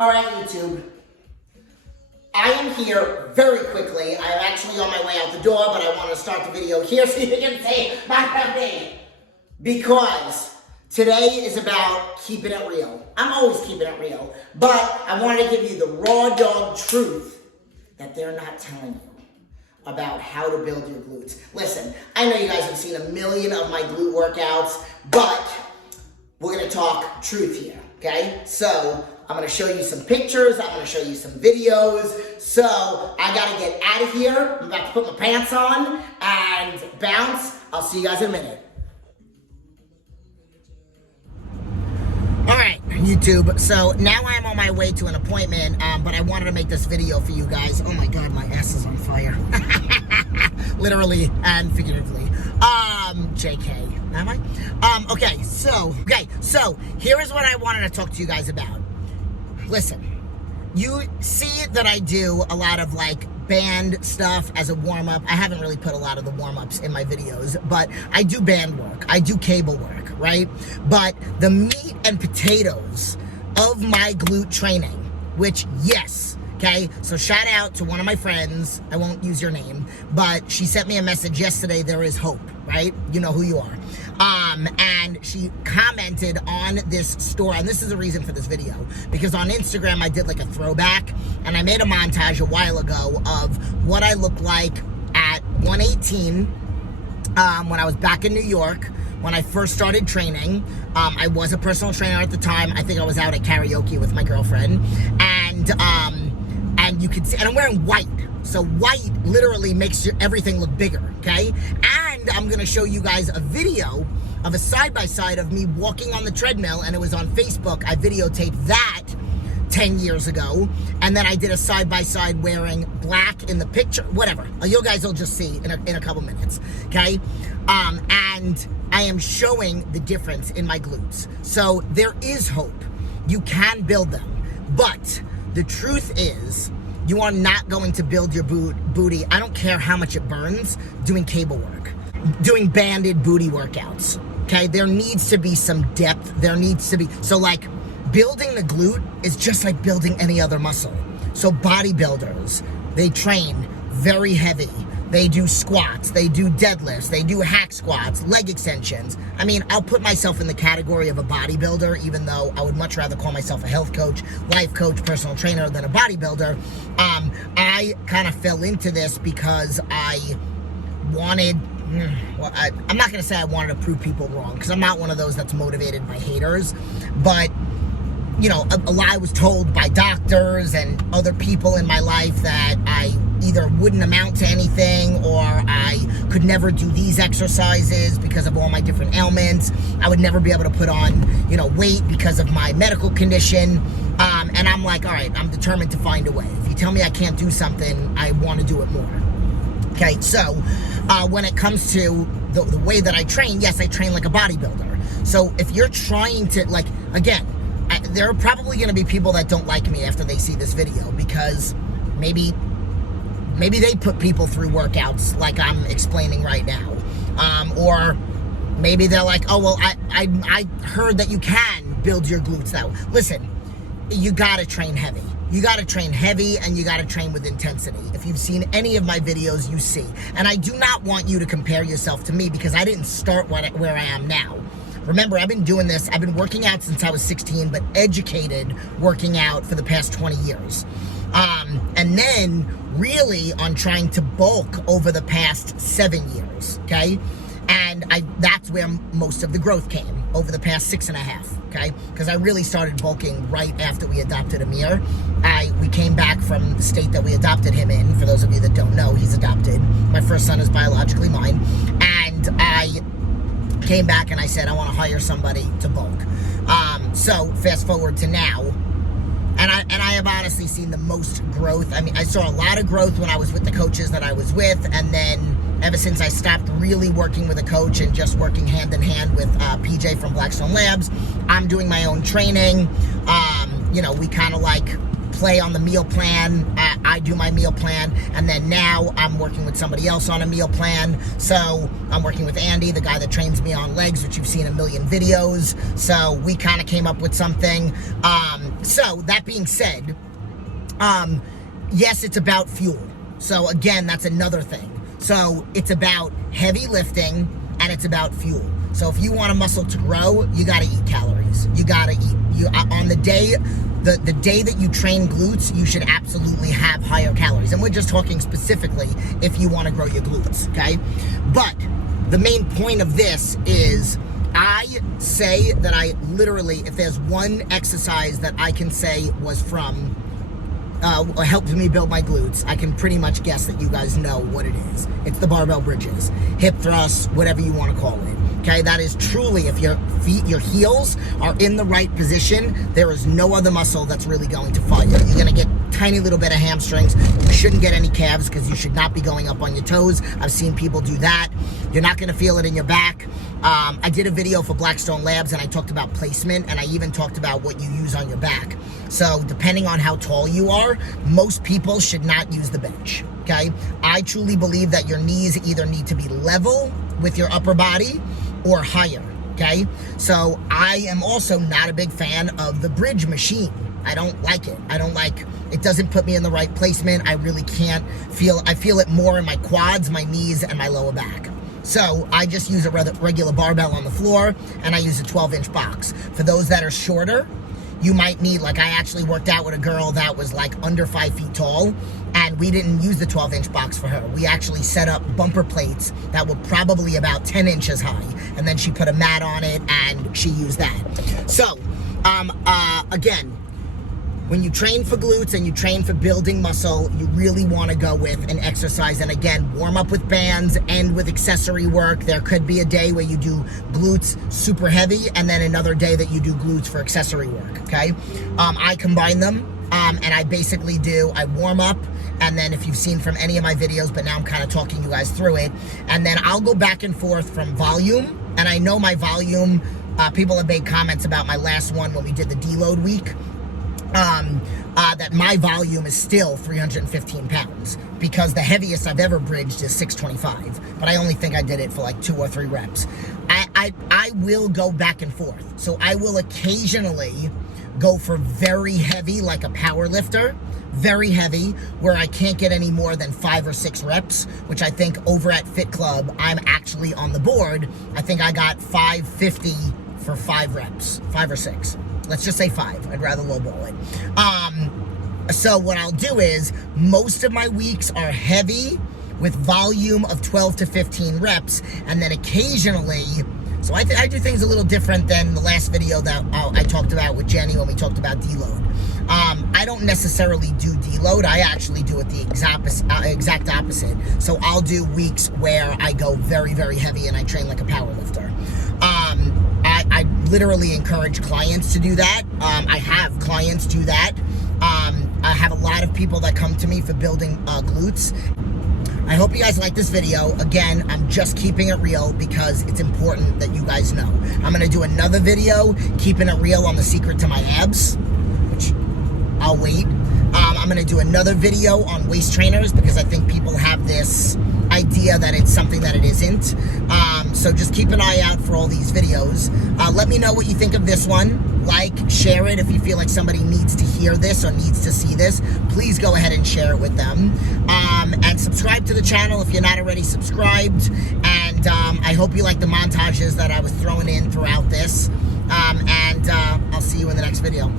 All right, YouTube. I am here very quickly. I'm actually on my way out the door, but I want to start the video here so you can see my family. Because today is about keeping it real. I'm always keeping it real, but I wanted to give you the raw dog truth that they're not telling you about how to build your glutes. Listen, I know you guys have seen a million of my glute workouts, but we're gonna talk truth here, okay? So I'm gonna show you some pictures, I'm gonna show you some videos. So I gotta get out of here. I'm about to put my pants on and bounce. I'll see you guys in a minute. All right, YouTube, so now I'm on my way to an appointment, but I wanted to make this video for you guys. Oh my God, my ass is on fire. Literally and figuratively. JK, am I? Okay, so here is what I wanted to talk to you guys about. Listen, you see that I do a lot of like band stuff as a warm-up. I haven't really put a lot of the warm-ups in my videos, but I do band work. I do cable work, right? But the meat and potatoes of my glute training, which, yes, okay? So shout out to one of my friends. I won't use your name, but she sent me a message yesterday. There is hope, right? You know who you are. And she commented on this story, and this is the reason for this video, because on Instagram I did like a throwback, and I made a montage a while ago of what I looked like at 118 when I was back in New York, when I first started training. I was a personal trainer at the time. I think I was out at karaoke with my girlfriend, and you could see, and I'm wearing white. So white literally makes everything look bigger, okay? And I'm gonna show you guys a video of a side-by-side of me walking on the treadmill, and it was on Facebook. I videotaped that 10 years ago, and then I did a side-by-side wearing black in the picture, whatever. You guys will just see in a couple minutes, okay? And I am showing the difference in my glutes. So there is hope. You can build them, but the truth is, you are not going to build your booty, I don't care how much it burns, doing cable work, doing banded booty workouts, okay? There needs to be some depth. There needs to be, so like building the glute is just like building any other muscle. So bodybuilders, they train very heavy. They do squats, they do deadlifts, they do hack squats, leg extensions. I mean, I'll put myself in the category of a bodybuilder, even though I would much rather call myself a health coach, life coach, personal trainer than a bodybuilder. I kind of fell into this because I wanted, well, I'm not gonna say I wanted to prove people wrong, because I'm not one of those that's motivated by haters, but you know, I was told by doctors and other people in my life that I either wouldn't amount to anything, or I could never do these exercises because of all my different ailments. I would never be able to put on, you know, weight because of my medical condition. And I'm like, all right, I'm determined to find a way. If you tell me I can't do something, I want to do it more. Okay, so when it comes to the way that I train, yes, I train like a bodybuilder. So if you're trying to, like, again, there are probably going to be people that don't like me after they see this video, because maybe they put people through workouts like I'm explaining right now. Or maybe they're like, oh, well, I heard that you can build your glutes now. Listen, you gotta train heavy. You gotta train heavy, and you gotta train with intensity. If you've seen any of my videos, you see. And I do not want you to compare yourself to me, because I didn't start where I am now. Remember, I've been doing this, I've been working out since I was 16, but educated working out for the past 20 years. And then really on trying to bulk over the past 7 years, okay? And that's where most of the growth came, over the past 6.5, okay? Because I really started bulking right after we adopted Amir. We came back from the state that we adopted him in. For those of you that don't know, he's adopted. My first son is biologically mine. And I came back and I said, I want to hire somebody to bulk. So fast forward to now, and I have honestly seen the most growth. I mean, I saw a lot of growth when I was with the coaches that I was with, and then ever since I stopped really working with a coach and just working hand in hand with PJ from Blackstone Labs, I'm doing my own training. You know, we kind of like play on the meal plan. I do my meal plan, and then now I'm working with somebody else on a meal plan. So I'm working with Andy, the guy that trains me on legs, which you've seen a million videos. So we kind of came up with something. So that being said, yes, it's about fuel. So again, that's another thing. So it's about heavy lifting and it's about fuel. So if you want a muscle to grow, you gotta eat calories. You gotta eat. On the day that you train glutes, you should absolutely have higher calories. And we're just talking specifically if you wanna grow your glutes, okay? But the main point of this is I say that I literally, if there's one exercise that I can say was from helped me build my glutes, I can pretty much guess that you guys know what it is. It's the barbell bridges, hip thrusts, whatever you want to call it. Okay, that is truly, if your feet, your heels are in the right position, there is no other muscle that's really going to fire. You're going to get tiny little bit of hamstrings. You shouldn't get any calves because you should not be going up on your toes. I've seen people do that. You're not going to feel it in your back. I did a video for Blackstone Labs and I talked about placement, and I even talked about what you use on your back. So depending on how tall you are, most people should not use the bench, okay? I truly believe that your knees either need to be level with your upper body or higher, okay? So I am also not a big fan of the bridge machine. I don't like it. It doesn't put me in the right placement. I really can't feel, I feel it more in my quads, my knees, and my lower back. So I just use a regular barbell on the floor, and I use a 12-inch box. For those that are shorter, you might need, like I actually worked out with a girl that was like under 5 feet tall, and we didn't use the 12-inch box for her. We actually set up bumper plates that were probably about 10 inches high, and then she put a mat on it and she used that. So, again, when you train for glutes and you train for building muscle, you really want to go with an exercise. And again, warm up with bands, end with accessory work. There could be a day where you do glutes super heavy and then another day that you do glutes for accessory work, okay? I combine them, and I basically I warm up, and then if you've seen from any of my videos, but now I'm kind of talking you guys through it, and then I'll go back and forth from volume. And I know my volume, people have made comments about my last one when we did the deload week. That my volume is still 315 pounds because the heaviest I've ever bridged is 625, but I only think I did it for like 2 or 3 reps. I will go back and forth. So I will occasionally go for very heavy, like a power lifter, very heavy, where I can't get any more than 5 or 6 reps, which I think over at Fit Club, I'm actually on the board. I think I got 550 for 5 reps, 5 or 6. Let's just say 5. I'd rather lowball it. So what I'll do is, most of my weeks are heavy with volume of 12 to 15 reps, and then occasionally, so I do things a little different than the last video that I talked about with Jenny when we talked about deload. I don't necessarily do deload. I actually do it the exact opposite. So I'll do weeks where I go very, very heavy and I train like a power lifter. I literally encourage clients to do that. I have clients do that. I have a lot of people that come to me for building glutes. I hope you guys like this video. Again, I'm just keeping it real because it's important that you guys know. I'm gonna do another video keeping it real on the secret to my abs, which I'll wait. I'm gonna do another video on waist trainers because I think people have this idea that it's something that it isn't. So just keep an eye out for all these videos. Let me know what you think of this one. Like, share it if you feel like somebody needs to hear this or needs to see this. Please go ahead and share it with them. And subscribe to the channel if you're not already subscribed. And I hope you like the montages that I was throwing in throughout this. And I'll see you in the next video.